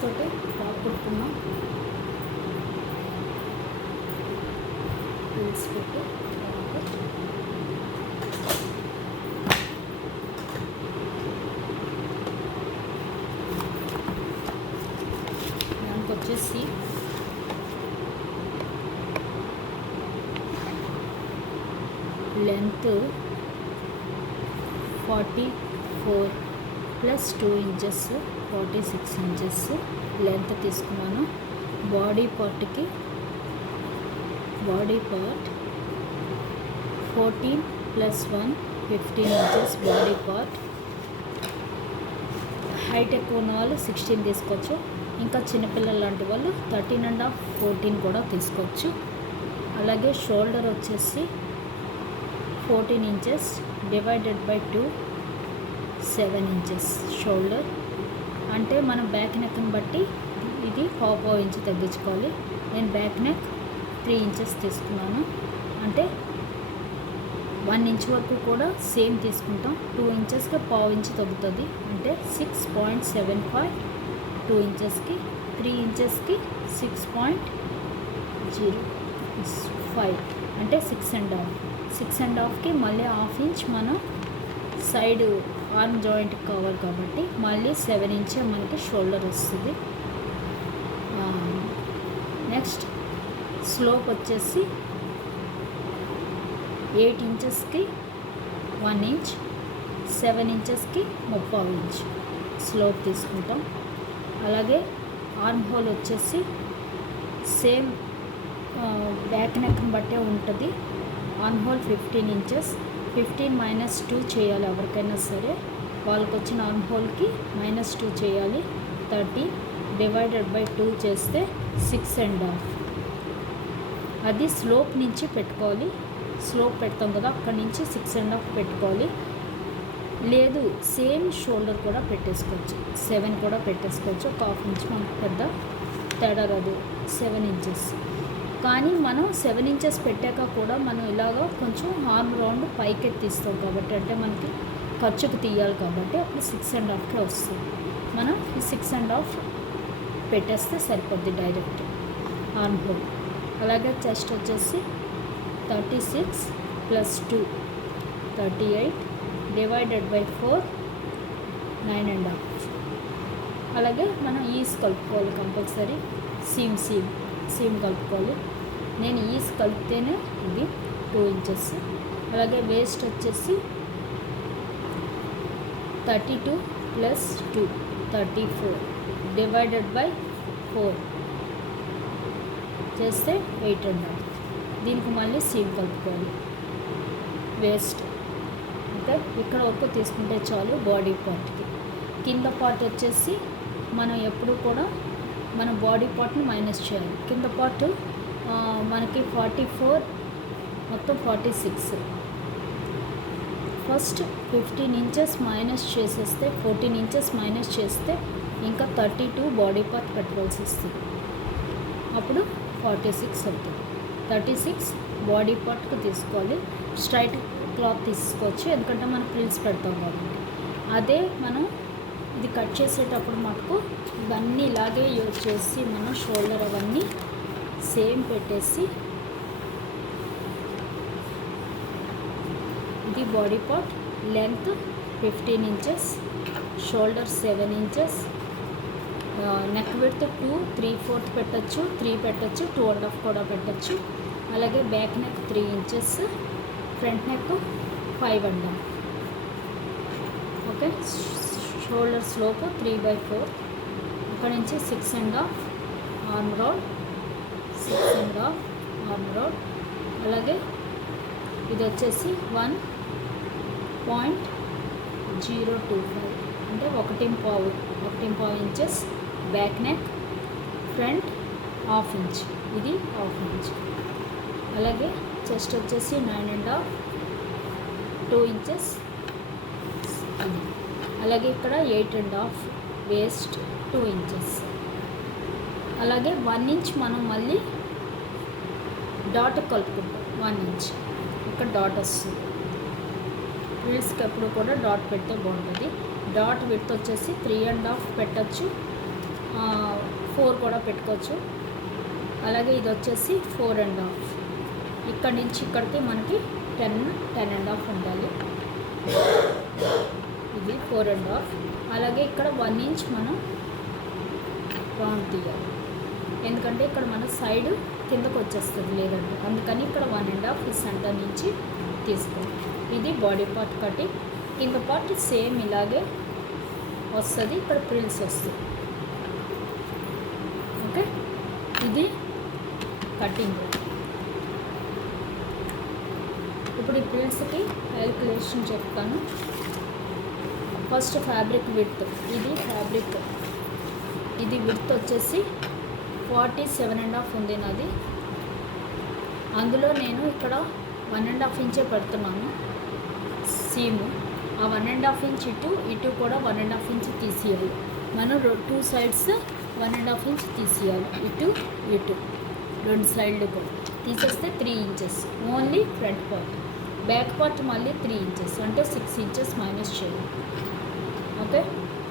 తోటి బాగా కుట్టుకున్నాం. ఫ్రిల్స్ పెట్టి దానికి వచ్చేసి length 44 plus 2 inches 46 inches length తీసుకున్నాను. Body part 14 plus 1 15 inches body part. Height ఎక్కువ ఉన్న వాళ్ళు 16 తీసుకోవచ్చు. ఇంకా చిన్నపిల్లలు లాంటి వాళ్ళు 13.5 14 కూడా తీసుకోవచ్చు. అలాగే షోల్డర్ వచ్చేసి 14 inches divided by 2 7 inches shoulder. అంటే మనం బ్యాక్ నెక్ని బట్టి ఇది పావు ఇంచ్ తగ్గించుకోవాలి. నేను బ్యాక్ నెక్ 3 ఇంచెస్ తీసుకున్నాను. అంటే 1 ఇంచ్ వరకు కూడా సేమ్ తీసుకుంటాం. 2 ఇంచెస్కి పావు ఇంచ్ తగ్గుతుంది. అంటే 6.75 2 ఇంచెస్కి 3 ఇంచెస్కి 6.05 అంటే 6.5కి మళ్ళీ హాఫ్ ఇంచ్ మనం సైడ్ ఆర్మ్ జాయింట్ కవర్ కాబట్టి మళ్ళీ 7 ఇంచ్ మనకి షోల్డర్ వస్తుంది. నెక్స్ట్ స్లోప్ వచ్చేసి 8 ఇంచెస్కి 1 ఇంచ్ 7 ఇంచెస్కి 30 ఇంచ్ స్లోప్ తీసుకుంటాం. అలాగే ఆర్మ్ హోల్ వచ్చేసి సేమ్ బ్యాక్ నెక్ని బట్టే ఉంటుంది. ఆర్మ్ హోల్ 15 ఇంచెస్ 15 - 2 చేయాలి. ఎవరికైనా సరే వాళ్ళకి వచ్చిన ఆర్మ్ హోల్కి -2 చేయాలి. 30 డివైడెడ్ బై 2 చేస్తే 6.5. అది స్లోప్ నుంచి పెట్టుకోవాలి. స్లోప్ పెడతాం కదా, అక్కడి నుంచి 6.5 పెట్టుకోవాలి. లేదు సేమ్ షోల్డర్ కూడా పెట్టేసుకోవచ్చు, 7 కూడా పెట్టేసుకోవచ్చు. ఒక హాఫ్ ఇంచ్ మనకు పెద్ద తేడా రాదు. 7 ఇంచెస్ కానీ మనం 7 ఇంచెస్ పెట్టాక కూడా మనం ఇలాగ కొంచెం ఆర్మ్ రౌండ్ పైకి తీస్తాం కాబట్టి, అంటే మనకి ఖర్చుకు తీయాలి కాబట్టి అప్పుడు 6.5కే వస్తుంది. మనం ఈ 6.5 పెట్టేస్తే సరిపోద్ది డైరెక్ట్ ఆర్మ్ హోల్. అలాగే చెస్ట్ వచ్చేసి 36 ప్లస్ 2 38 డివైడెడ్ బై 4 9.5. అలాగే మనం ఈస్ కలుపుకోవాలి కంపల్సరీ. సీమ్ కలుపుకోవాలి. నేను ఈస్ కలిపితేనే ఇది 2 ఇంచెస్. అలాగే వేస్ట్ వచ్చేసి 32 ప్లస్ 2 34 డివైడెడ్ బై 4 చేస్తే 8.5. దీనికి మళ్ళీ సీమ్ కలుపుకోవాలి. వేస్ట్ ఓకే, ఇక్కడ వరకు తీసుకుంటే చాలు. బాడీ పార్ట్కి కింద పార్ట్ వచ్చేసి మనం ఎప్పుడు కూడా మన బాడీ పార్ట్ని మైనస్ చేయాలి. కింద పార్ట్ మనకి 44 మొత్తం 46. ఫస్ట్ 15 ఇంచెస్ మైనస్ చేసేస్తే 14 ఇంచెస్ మైనస్ చేస్తే ఇంకా 32 బాడీ పార్ట్ పెట్టుకోవాల్సి వస్తుంది. అప్పుడు 46 అవుతుంది. 36 బాడీ పార్ట్కి తీసుకోవాలి. స్ట్రైట్ క్లాత్ తీసుకోవచ్చు, ఎందుకంటే మనం ఫ్రిల్స్ పెడతాం కాబట్టి. అదే మనం ఇది కట్ చేసేటప్పుడు మటుకు ఇవన్నీ ఇలాగే యూజ్ చేసి మనం షోల్డర్ అవన్నీ సేమ్ పెట్టేసి, ఇది body part length 15 inches shoulder 7 inches neck width 2 3/4 పెట్టచ్చు, 3 పెట్టచ్చు, 2.5 కూడా పెట్టచ్చు. అలాగే back neck 3 inches, front neck 5.5. Okay, shoulder slope 3/4. అక్కడ నుంచి 6.5 ఆర్మ్ రౌండ్, 6.5 ఆర్మ్ రౌండ్. అలాగే ఇది వచ్చేసి 1.025 అంటే 1.5 inches back neck, front half inch, ఇది హాఫ్ ఇంచ్. అలాగే చెస్ట్ వచ్చేసి 9.5 2 ఇంచెస్ అది. అలాగే ఇక్కడ 8.5 వేస్ట్ 2 ఇంచెస్. అలాగే 1 ఇంచ్ మనం మళ్ళీ డాట్ కలుపుకుంటాం. 1 ఇంచ్ ఇక్కడ డాట్ వస్తుంది. ఫ్రిల్స్కి ఎప్పుడు కూడా డాట్ పెడితే బాగుంటుంది. డాట్ విడ్త్ వచ్చేసి 3.5 పెట్టచ్చు, 4 కూడా పెట్టుకోవచ్చు. అలాగే ఇది వచ్చేసి 4.5. ఇక్కడ నుంచి ఇక్కడికి మనకి 10.5 ఉండాలి. ఇది 4.5. అలాగే ఇక్కడ 1 ఇంచ్ మనం రౌండ్ తీయాలి, ఎందుకంటే ఇక్కడ మన సైడ్ కిందకు వచ్చేస్తుంది లేదంటే, అందుకని ఇక్కడ 1.5 ఈ సెంటర్ నుంచి తీసుకోండి. ఇది బాడీ పార్ట్ కటింగ్. కింద పార్ట్ సేమ్ ఇలాగే వస్తుంది, ఇక్కడ ప్రిల్స్ వస్తుంది. ఓకే, ఇది కటింగ్. ఇప్పుడు ఈ ప్రిల్స్కి క్యాలిక్యులేషన్ చెప్తాను. First fabric width. ఇది ఫ్యాబ్రిక్, ఇది విడ్త్ వచ్చేసి 47.5 ఉంది నాది. అందులో నేను ఇక్కడ 1.5 ఇంచే పెడుతున్నాను సీము. ఆ 1.5 ఇంచ్ ఇటు కూడా 1.5 ఇంచ్ తీసేయాలి. మనం 2 సైడ్స్ 1.5 ఇంచ్ తీసేయాలి, ఇటు 2 సైడ్లు కూడా తీసేస్తే 3 inches only front part. Back part మళ్ళీ 3 ఇంచెస్ అంటే 6 ఇంచెస్ మైనస్ చేయాలి. ఓకే,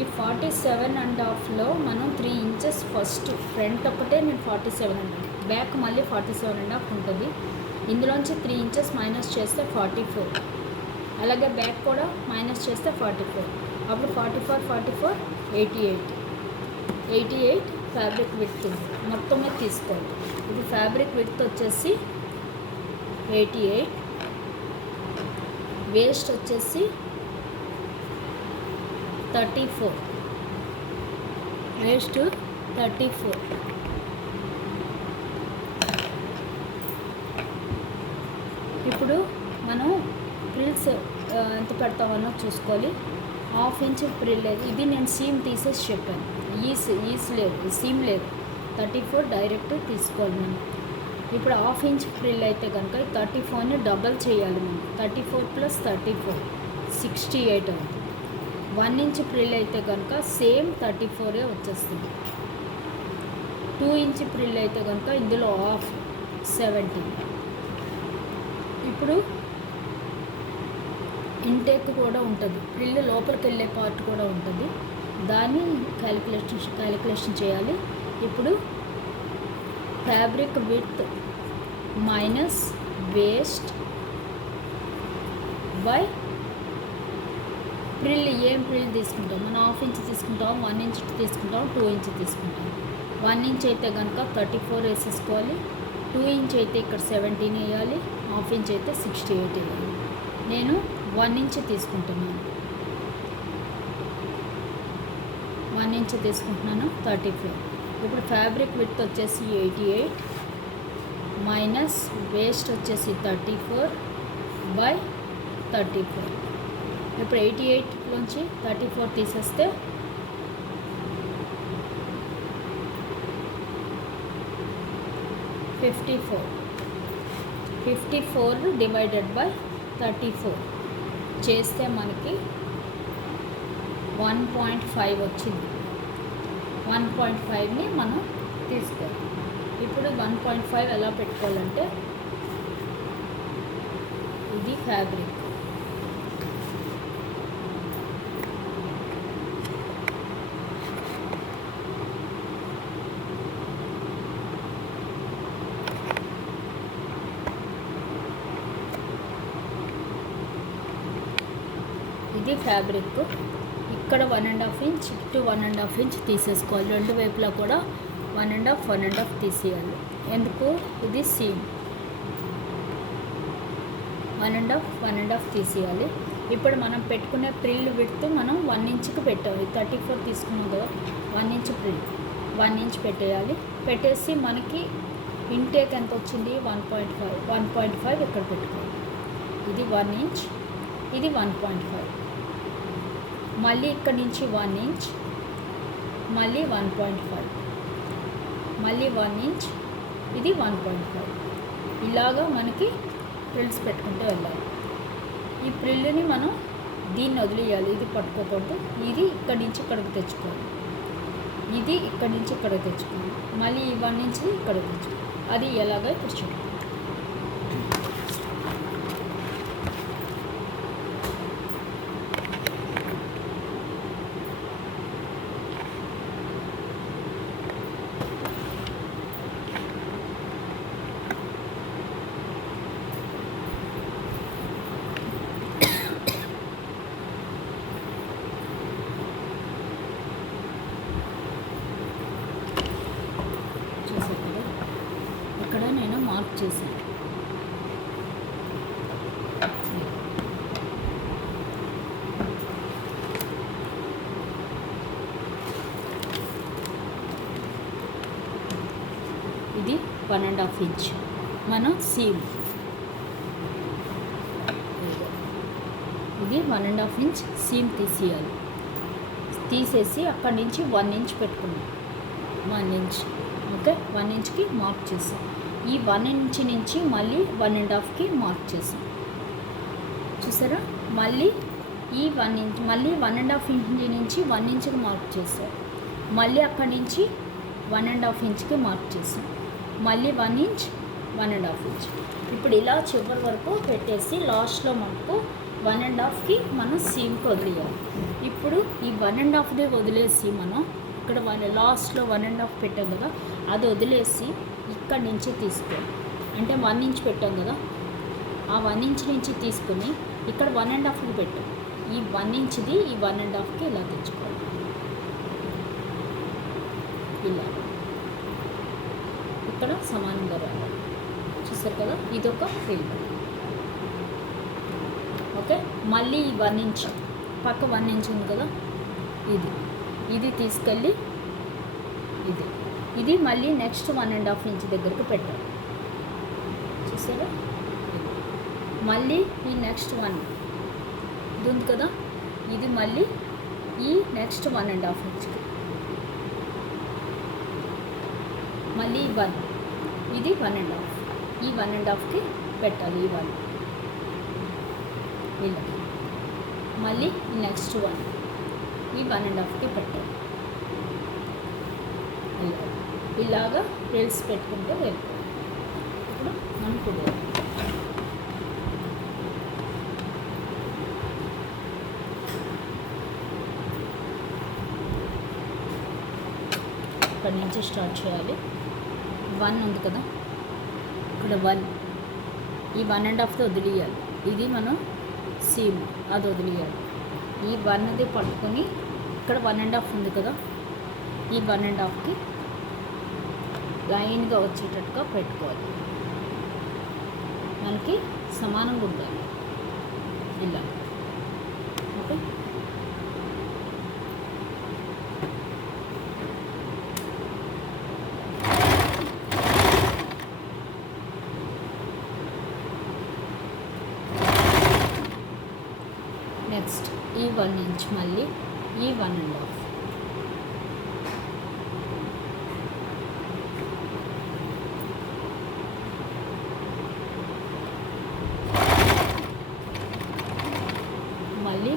ఈ 47.5లో మనం 3 ఇంచెస్ ఫస్ట్ ఫ్రంట్ ఒకటే నేను 47.5, బ్యాక్ మళ్ళీ 47.5 ఉంటుంది. ఇందులోంచి 3 ఇంచెస్ మైనస్ చేస్తే 44, అలాగే బ్యాక్ కూడా మైనస్ చేస్తే 44. అప్పుడు 44 88 ఫ్యాబ్రిక్ విడ్త్ మొత్తమే తీసుకోండి. ఇప్పుడు ఫ్యాబ్రిక్ విడ్త్ వచ్చేసి 88, వేస్ట్ వచ్చేసి 34, వేస్ట్ 34. ఇప్పుడు మనం ప్రిల్స్ ఎంత పెడతామన్నో చూసుకోవాలి. 1/2 ఇంచ్ ప్రిల్ లేదు, ఇది నేను సీమ్ తీసేసి చెప్పాను. ఈస్ లేదు, సీమ్ లేదు, 34 డైరెక్ట్ తీసుకోవాలి మనం. ఇప్పుడు 1/2 ఇంచ్ ప్రిల్ అయితే కనుక 34ని డబల్ చేయాలి మనం. 34 + 34 68 అవుతుంది. 1 ఇంచ్ ప్రిల్ అయితే కనుక సేమ్ 34 వచ్చేస్తుంది. 2 ఇంచ్ ప్రిల్ అయితే కనుక ఇందులో 1/2 17. ఇప్పుడు ఇంటేక్ కూడా ఉంటుంది, ప్రిల్ లోపలికి వెళ్ళే పార్ట్ కూడా ఉంటుంది, దాన్ని క్యాలిక్యులేషన్ చేయాలి. ఇప్పుడు fabric width minus waste by Pril. ఏం ప్రిల్ తీసుకుంటాం మనం? 1/2 ఇంచ్ తీసుకుంటాం, 1 ఇంచ్ తీసుకుంటాం, 2 ఇంచ్ తీసుకుంటాం. 1 ఇంచ్ అయితే కనుక 34 వేసేసుకోవాలి, 2 ఇంచ్ అయితే ఇక్కడ 17 వేయాలి, 1/2 ఇంచ్ అయితే 68 వేయాలి. నేను 1 ఇంచ్ తీసుకుంటున్నాను, 1 ఇంచ్ తీసుకుంటున్నాను 34. ఇప్పుడు ఫ్యాబ్రిక్ విడ్త్ వచ్చేసి 88 మైనస్ వేస్ట్ వచ్చేసి 34 బై 34. ఇప్పుడు 88లోంచి 34 తీసేస్తే 54 డివైడెడ్ బై 34 చేస్తే మనకి 1.5 వచ్చింది. 1.5ని మనం తీసుకోవాలి. ఇప్పుడు 1.5 ఎలా పెట్టుకోవాలంటే, ఇది ఫ్యాబ్రిక్, ఇది ఫ్యాబ్రిక్. ఇక్కడ 1.5 ఇంచ్ టు 1.5 ఇంచ్ తీసేసుకోవాలి. 2 వైపులా కూడా 1.5 తీసేయాలి. ఎందుకు? ఇది సీమ్. 1.5 తీసేయాలి. ఇప్పుడు మనం పెట్టుకునే ప్రిల్ విడ్త్ మనం 1 ఇంచ్కి పెట్టాలి. 34 తీసుకున్నాం కదా, 1 ఇంచ్ ప్రిల్ 1 ఇంచ్ పెట్టేయాలి. పెట్టేసి మనకి ఇంటేక్ ఎంత వచ్చింది? 1.5 ఇక్కడ పెట్టుకోవాలి. ఇది 1 ఇంచ్, ఇది 1.5, మళ్ళీ ఇక్కడ నుంచి 1 ఇంచ్, మళ్ళీ 1.5, మళ్ళీ 1 ఇంచ్, ఇది 1.5. ఇలాగా మనకి ప్రిల్స్ పెట్టుకుంటూ వెళ్ళాలి. ఈ ప్రిల్ని మనం దీన్ని వదిలేయాలి, ఇది పట్టుకోకూడదు. ఇది ఇక్కడి నుంచి ఇక్కడికి తెచ్చుకోవాలి, ఇది ఇక్కడి నుంచి ఇక్కడికి తెచ్చుకోవాలి, మళ్ళీ ఈ 1 ఇంచ్ ఇక్కడికి తెచ్చుకోవాలి. అది ఎలాగో ఇప్పుడు చూడండి. చూసారు కదా, ఇక్కడ నేను మార్క్ చేశాను. ఇది 1.5 ఇంచ్ మనం సీమ్. ఇది 1.5 ఇంచ్ సీమ్ తీసేయాలి. తీసేసి అక్కడి నుంచి 1 ఇంచ్ పెట్టుకున్నాం. 1 ఇంచ్ ఓకే, 1 ఇంచ్కి మార్క్ చేసాం. ఈ 1 ఇంచ్ నుంచి మళ్ళీ 1.5కి మార్క్ చేసాం. చూసారా, మళ్ళీ ఈ 1 ఇంచ్ మళ్ళీ 1.5 ఇంచ్ నుంచి 1 ఇంచ్కి మార్క్ చేసాం. మళ్ళీ అక్కడి నుంచి 1.5 ఇంచ్కి మార్క్ చేసాం. మళ్ళీ 1 ఇంచ్, 1.5 ఇంచ్. ఇప్పుడు ఇలా చివరి వరకు పెట్టేసి లాస్ట్లో మనకు 1.5కి మనం సీమ్కి వదిలేయాలి. ఇప్పుడు ఈ 1.5ది వదిలేసి మనం ఇక్కడ లాస్ట్లో 1.5 పెట్టాం కదా, అది వదిలేసి ఇక్కడి నుంచి తీసుకోవాలి. అంటే 1 ఇంచ్ పెట్టాం కదా, ఆ 1 ఇంచ్ నుంచి తీసుకుని ఇక్కడ 1.5కి పెట్టాం. ఈ 1 ఇంచ్ది ఈ 1.5కి ఇలా తెచ్చుకోవాలి. ఇలా ఇక్కడ సమానంగా రావాలి. చూసారు కదా, ఇదొక ఫీల్డ్. ఓకే, మళ్ళీ ఈ 1 ఇంచ్ పక్క 1 ఇంచ్ ఉంది కదా, ఇది తీసుకెళ్ళి ఇది మళ్ళీ నెక్స్ట్ 1.5 ఇంచ్ దగ్గరకు పెట్టాలి. చూసారా, మళ్ళీ ఈ నెక్స్ట్ 1 ఇది ఉంది కదా, ఇది మళ్ళీ ఈ నెక్స్ట్ 1.5 ఇంచ్కి, మళ్ళీ 1, ఇది 1.5, ఈ 1.5కి పెట్టాలి. ఈ 1 ఇలా, మళ్ళీ నెక్స్ట్ 1 ఈ 1.5కి పెట్టాలి. ఇలాగా రీల్స్ పెట్టుకుంటూ వెళ్ళిపోవాలి. ఇప్పుడు మనం కుదరాలి. ఇక్కడి నుంచి స్టార్ట్ చేయాలి. 1 ఉంది కదా, ఇక్కడ 1, ఈ 1.5తో వదిలేయాలి. ఇది మనం సీమ్, అది వదిలేయాలి. ఈ 1ది పట్టుకొని ఇక్కడ 1.5 ఉంది కదా, ఈ 1.5కి లైన్గా వచ్చేటట్టుగా పెట్టుకోవాలి. మనకి సమానంగా ఉండాలి ఇలా. ఓకే, నెక్స్ట్ ఈ 1 ఇంచ్ మళ్ళీ ఈ 1.5, మళ్ళీ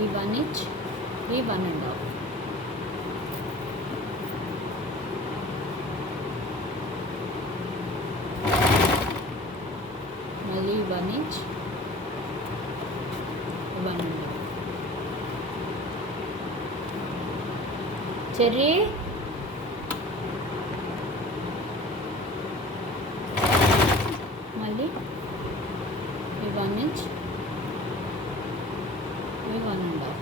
ఈ 1 ఇంచ్, ఈ 1.5, మళ్ళీ 1 ఇంచ్, 1.5. చెర్రీ, మళ్ళీ ఈ 1 ఇంచ్, ఈ 1.5,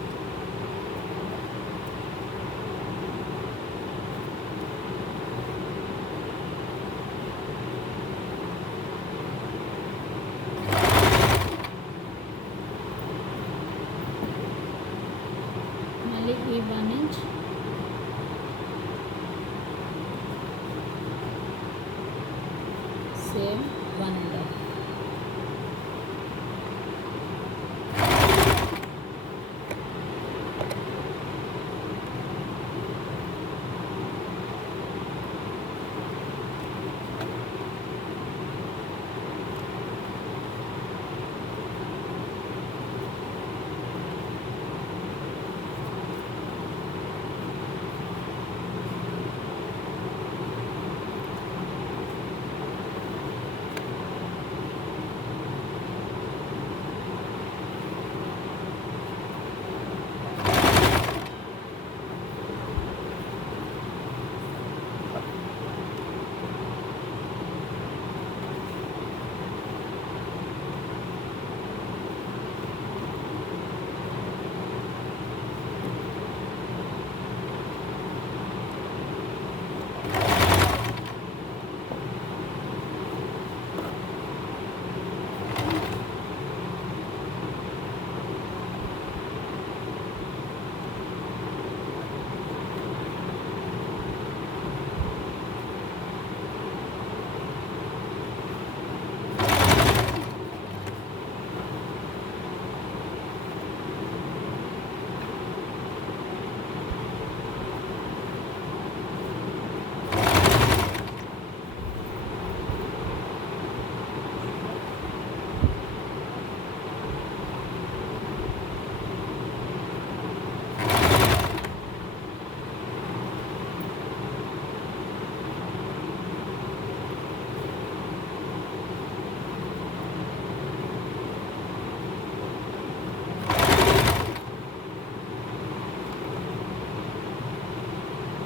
మళ్ళీ ఈ 1 ఇంచ్, సేమ్ 1.5.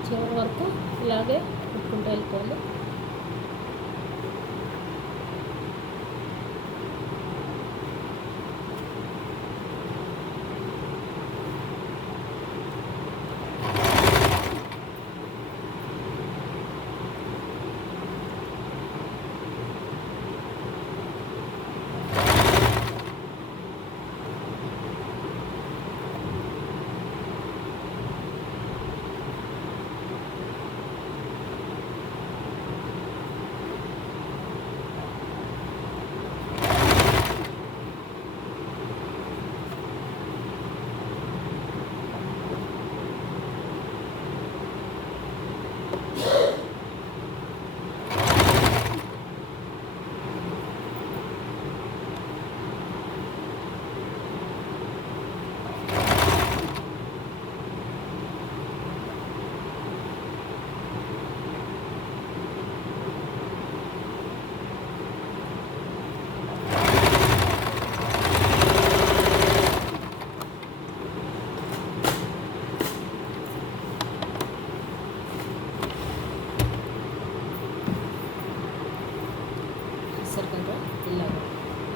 చివరి వరకు ఇలాగే కుట్టుకుంటూ వెళ్ళిపోవాలి. కదా ఇలాగ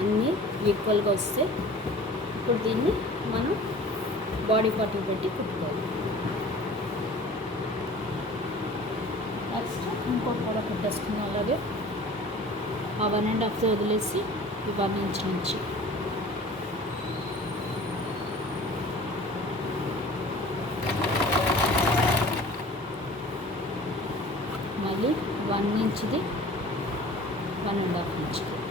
అన్నీ ఈక్వల్గా వస్తే ఇప్పుడు దీన్ని మనం బాడీ పార్ట్ని పెట్టి కుట్టుకోవాలి. నెక్స్ట్ ఇంకొక పొడ కుట్టేసుకున్నాం. అలాగే ఆ 1.5 వదిలేసి ఈ 1 ఇంచ్ నుంచి మళ్ళీ 1 ఇంచ్ది 1.5 ఇంచ్కి